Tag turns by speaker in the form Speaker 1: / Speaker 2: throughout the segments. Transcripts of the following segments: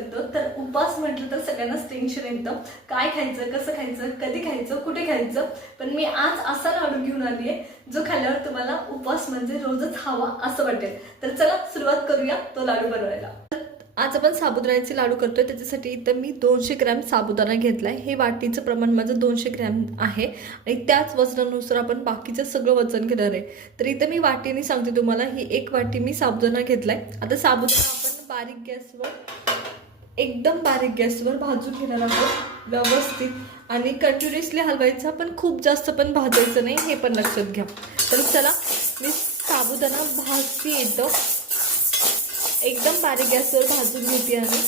Speaker 1: करतो. तर उपास म्हटलं तर सगळ्यांनाच टेन्शन येतं काय खायचं कसं खायचं कधी खायचं कुठे खायचं. पण मी आज असा लाडू घेऊन आली आहे जो खाल्ल्यावर तुम्हाला उपवास म्हणजे रोजच हवा असं वाटेल. तर चला सुरुवात करूया तो लाडू बनवायला. आज आपण साबुदाण्याचे लाडू करतोय. त्याच्यासाठी इथं मी दोनशे ग्रॅम साबुदाणा घेतलाय. हे वाटीचं प्रमाण माझं दोनशे ग्रॅम आहे. आणि त्याच वजनानुसार आपण बाकीचं सगळं वजन घेणार आहे. तर इथं मी वाटीने सांगते तुम्हाला ही एक वाटी मी साबुदाणा घेतलाय. आता साबुदाणा आपण बारीक गॅसवर एकदम बारीक गॅसवर भाजून घेणार आहोत व्यवस्थित. आणि कंटिन्युअसली हलवायचा पण खूप जास्त पण भाजायचं नाही हे पण लक्षात घ्या. तर चला मी साबुदाणा भाजती येतं एकदम बारीक गॅसवर भाजून घेते आणि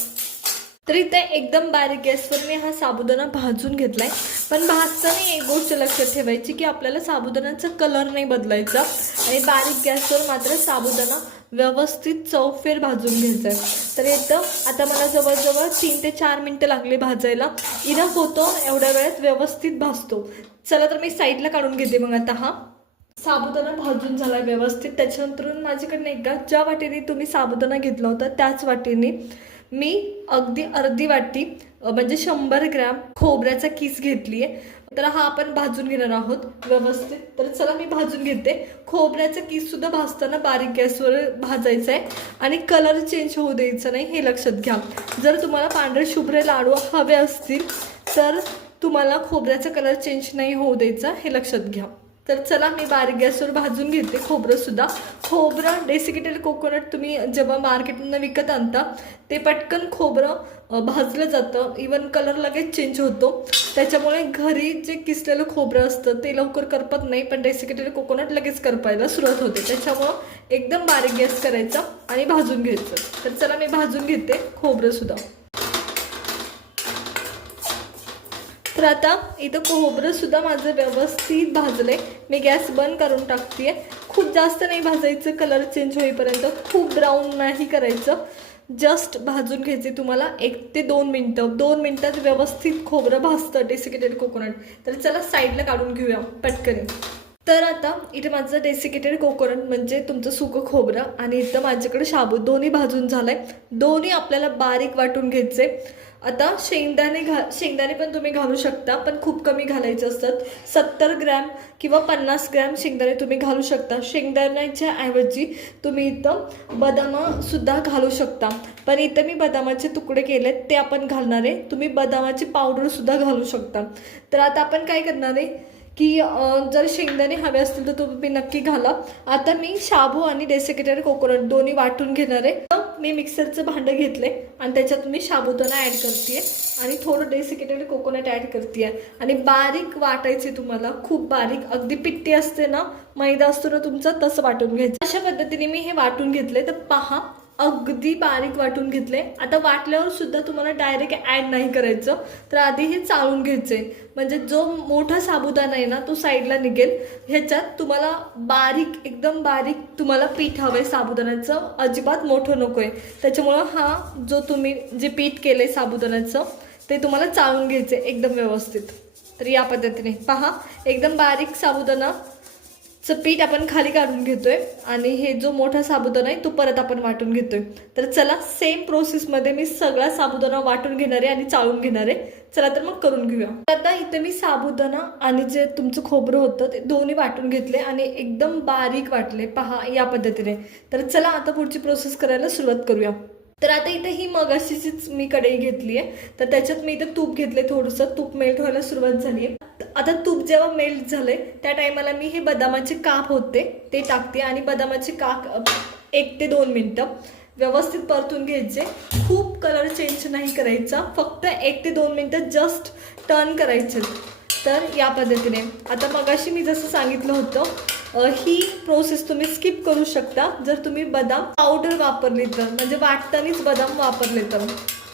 Speaker 1: तर इथे एकदम बारीक गॅसवर मी हा साबुदाणा भाजून घेतला आहे पण भाजताना एक गोष्ट लक्षात ठेवायची की आपल्याला साबुदाण्याचा कलर नाही बदलायचा. आणि बारीक गॅसवर मात्र साबुदाणा व्यवस्थित चौफेर भाजून घ्यायचा. आहे तर इथं आता मला जवळजवळ तीन ते चार मिनटं लागले भाजायला. इनफ होतो एवढ्या वेळात व्यवस्थित भाजतो. चला तर मी साईडला काढून घेते मग आता हा. साबुदाणा भाजून झाला व्यवस्थित. त्याच्यानंतर माझ्याकडनं एकदा ज्या वाटेने तुम्ही साबुदाणा घेतला होता त्याच वाटेने मी अगदी अर्धी वाटी म्हणजे शंभर ग्रॅम खोबऱ्याचा किस घेतली आहे तर हा आपण भाजून घेणार आहोत व्यवस्थित. तर चला मी भाजून घेते. खोबऱ्याचा किससुद्धा भाजताना बारीक गॅसवर भाजायचा आहे आणि कलर चेंज होऊ द्यायचा नाही हे लक्षात घ्या. जर तुम्हाला पांढरे शुभ्र लाडू हवे असतील तर तुम्हाला खोबऱ्याचा कलर चेंज नाही होऊ द्यायचा हे लक्षात घ्या. तर चला मी बारीक गॅसवर भाजून घेते खोबरंसुद्धा खोबरं डेसिकेटेड कोकोनट तुम्ही जेव्हा मार्केटमधून विकत आणता ते पटकन खोबरं भाजलं जातं. इवन कलर लगेच चेंज होतो. त्याच्यामुळे घरी जे किसलेलं खोबरं असतं ते लवकर करपत नाही पण डेसिकेटेड कोकोनट लगेच करपायला सुरुवात होते. त्याच्यामुळं एकदम बारीक गॅस करायचा आणि भाजून घ्यायचं. तर चला मी भाजून घेते खोबरंसुद्धा सुद्धा तर आता इथं खोबरं सुद्धा माझं व्यवस्थित भाजलंय. मी गॅस बंद करून टाकते खूप जास्त नाही भाजायचं कलर चेंज होईपर्यंत. खूप ब्राऊन नाही करायचं. जस्ट भाजून घ्यायचे तुम्हाला एक ते दोन मिनटं. दोन मिनटात व्यवस्थित खोबरं भाजतं डेसिकेटेड कोकोनट तर चला साईडला काढून घेऊया पटकन. तर आता इथे माझं डेसिकेटेड कोकोनट म्हणजे तुमचं सुकं खोबरं आणि इथं माझ्याकडे शाबू दोन्ही भाजून झालं आहे दोन्ही आपल्याला बारीक वाटून घ्यायचे आता शेंगदाणे घा शेंगदाणे पण तुम्ही घालू शकता पण खूप कमी घालायचे असतात. सत्तर ग्रॅम किंवा पन्नास ग्रॅम शेंगदाणे तुम्ही घालू शकता. शेंगदाण्याच्या ऐवजी तुम्ही इथं बदामसुद्धा घालू शकता. पण इथं मी बदामाचे तुकडे केलेत ते आपण घालणार आहे. तुम्ही बदामाची पावडरसुद्धा घालू शकता. तर आता आपण काय करणार आहे? की जर शेंगदाणे हवे असतील तर तुम्ही नक्की घाला. आता मी शाबू आणि डेसिकेटेड कोकोनट दोन्ही वाटून घेणार आहे. तर मी मिक्सरचं भांडं घेतले आणि त्याच्यात मी शाबुदाना ॲड करते आणि थोडं डेसिकेटेड कोकोनट ॲड करते आणि बारीक वाटायचे तुम्हाला. खूप बारीक. अगदी पिट्टी असते ना मैदा असतो ना तुमचा तसं वाटून घ्यायचं. अशा पद्धतीने मी हे वाटून घेतले तर पहा अगदी बारीक वाटून घेतले. आता वाटल्यावर सुद्धा तुम्हाला डायरेक्ट ॲड नाही करायचं. तर आधी हे चाळून घ्यायचे. म्हणजे जो मोठा साबुदाणा आहे ना तो साईडला निघेल. ह्याच्यात तुम्हाला बारीक एकदम बारीक तुम्हाला पीठ हवं आहे साबुदाण्याचं. अजिबात मोठं नको आहे त्याच्यामुळं हा जो तुम्ही जे पीठ केलं आहे साबुदाण्याचं ते तुम्हाला चाळून घ्यायचे एकदम व्यवस्थित. तर या पद्धतीने. पहा एकदम बारीक साबुदाणा चं पीठ आपण खाली काढून घेतोय आणि हे जो मोठा साबुदाणा आहे तो परत आपण वाटून घेतोय. तर चला सेम प्रोसेसमध्ये मी सगळा साबुदाणा वाटून घेणार आहे आणि चाळून घेणार आहे. चला तर मग करून घेऊया. आता इथे मी साबुदाणा आणि जे तुमचं खोबरं होतं ते दोन्ही वाटून घेतले आणि एकदम बारीक वाटले. पहा या पद्धतीने. तर चला आता पुढची प्रोसेस करायला सुरुवात करूया. तर आता इथे ही मगाशीचीच मी कढई घेतली आहे. तर त्याच्यात मी इथं तूप घेतले थोडंसं. तूप मेल्ट व्हायला सुरुवात झाली आहे. आता तूप जेव्हा मेल्ट झालंय त्या टायमाला मी हे बदामाचे काप होते ते टाकते आणि बदामाचे काप एक ते दोन मिनटं व्यवस्थित परतून घ्यायचे. खूप कलर चेंज नाही करायचा. फक्त एक ते दोन मिनटं जस्ट टर्न करायचे. तर या पद्धतीने. आता मगाशी मी जसं सांगितलं होतं ही प्रोसेस तुम्ही स्किप करू शकता. जर तुम्ही बदाम पावडर वापरली तर म्हणजे वाटतानीच बदाम वापरले तर.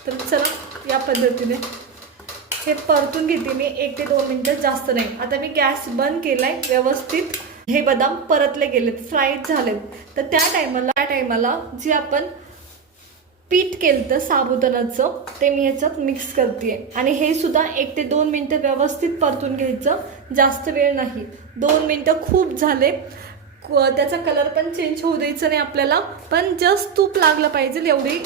Speaker 1: तर चला या पद्धतीने. हे परतून घेते मी एक ते दोन मिनटं जास्त नाही. आता मी गॅस बंद केलाय व्यवस्थित. हे बदाम परतले गेलेत फ्राईड झालेत. तर त्या टायमाला त्या टायमाला जे आपण पीठ केलं तर साबुदाण्याचं ते मी ह्याच्यात मिक्स करते आणि हे सुद्धा एक ते दोन मिनटं व्यवस्थित परतून घ्यायचं. जास्त वेळ नाही. दोन मिनटं खूप झाले. त्याचा कलर पण चेंज होऊ द्यायचं नाही आपल्याला. पण जस्ट तूप लागलं पाहिजे एवढी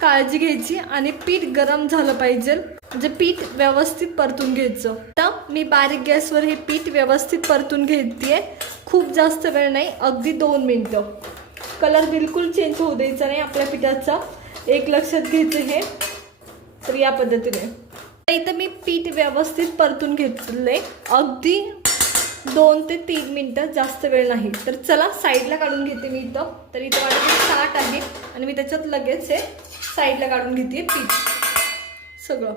Speaker 1: काळजी घ्यायची आणि पीठ गरम झालं पाहिजे. म्हणजे पीठ व्यवस्थित परतून घ्यायचं. तर मी बारीक गॅसवर हे पीठ व्यवस्थित परतून घेते खूप जास्त वेळ नाही अगदी दोन मिनटं. कलर बिलकुल चेंज होऊ द्यायचा नाही आपल्या पिठाचा. एक लक्षात घ्यायचं हे. तर या पद्धतीने. इथं मी पीठ व्यवस्थित परतून घेतलंय. अगदी दोन ते तीन मिनटं जास्त वेळ नाही. तर चला साईडला काढून घेते मी इथं. तर इथं माझ्याकडे साठ आहे. आणि मी त्याच्यात लगेच हे साईडला काढून घेते पीठ. सगळं.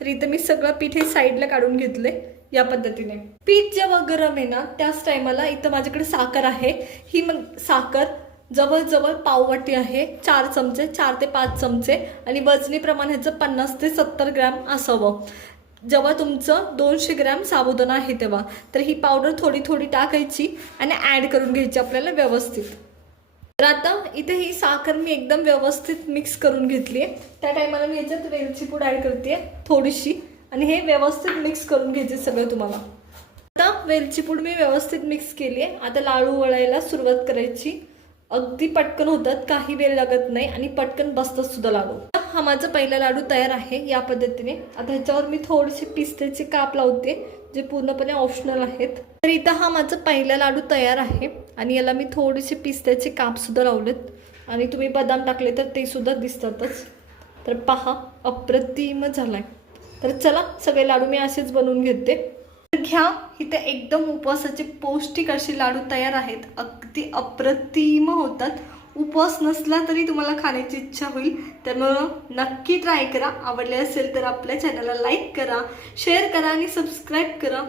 Speaker 1: तर इथं मी सगळं पीठ हे साईडला काढून घेतले या पद्धतीने. पीठ जेव्हा गरम आहे ना त्याच टायमाला इथं माझ्याकडे साखर आहे. ही मग साखर जवळजवळ पाववाटी आहे. चार चमचे चार ते पाच चमचे आणि वजनी प्रमाण ह्याचं पन्नास ते सत्तर ग्रॅम असावं. जेव्हा तुमचं दोनशे ग्रॅम साबुदाणा आहे तेव्हा तर ही पावडर थोडी थोडी टाकायची आणि ॲड करून घ्यायची आपल्याला व्यवस्थित. तर आता इथे ही साखर मी एकदम व्यवस्थित मिक्स करून घेतली आहे त्या टायमाला मी ह्याच्यात वेलची पूड ॲड करते थोडीशी. आणि हे व्यवस्थित मिक्स करून घ्यायचे सगळं तुम्हाला. आता वेलची पूड मी व्यवस्थित मिक्स केली आहे आता लाडू वळायला सुरुवात करायची. अगदी पटकन होतात काही वेळ लागत नाही आणि पटकन बसतात सुद्धा लाडू हा माझा पहिला लाडू तयार आहे या पद्धतीने. आता ह्याच्यावर मी थोडेसे पिस्त्याचे काप लावते जे पूर्णपणे ऑप्शनल आहेत. तर इथं हा माझा पहिला लाडू तयार आहे आणि याला मी थोडेसे पिस्त्याचे काप सुद्धा लावलेत. आणि तुम्ही बदाम टाकले तर ते सुद्धा दिसतातच. तर पहा अप्रतिम झालाय. तर चला सगळे लाडू मी असेच बनवून घेते. घ्या इथे एकदम उपवासाचे पौष्टिक असे लाडू तयार आहेत. अगदी अप्रतिम होतात. उपवास नसला तरी तुम्हाला खाण्याची इच्छा होईल. त्यामुळं नक्की ट्राय करा. आवडले असेल तर आपल्या चॅनलला लाईक करा शेअर करा आणि सबस्क्राईब करा.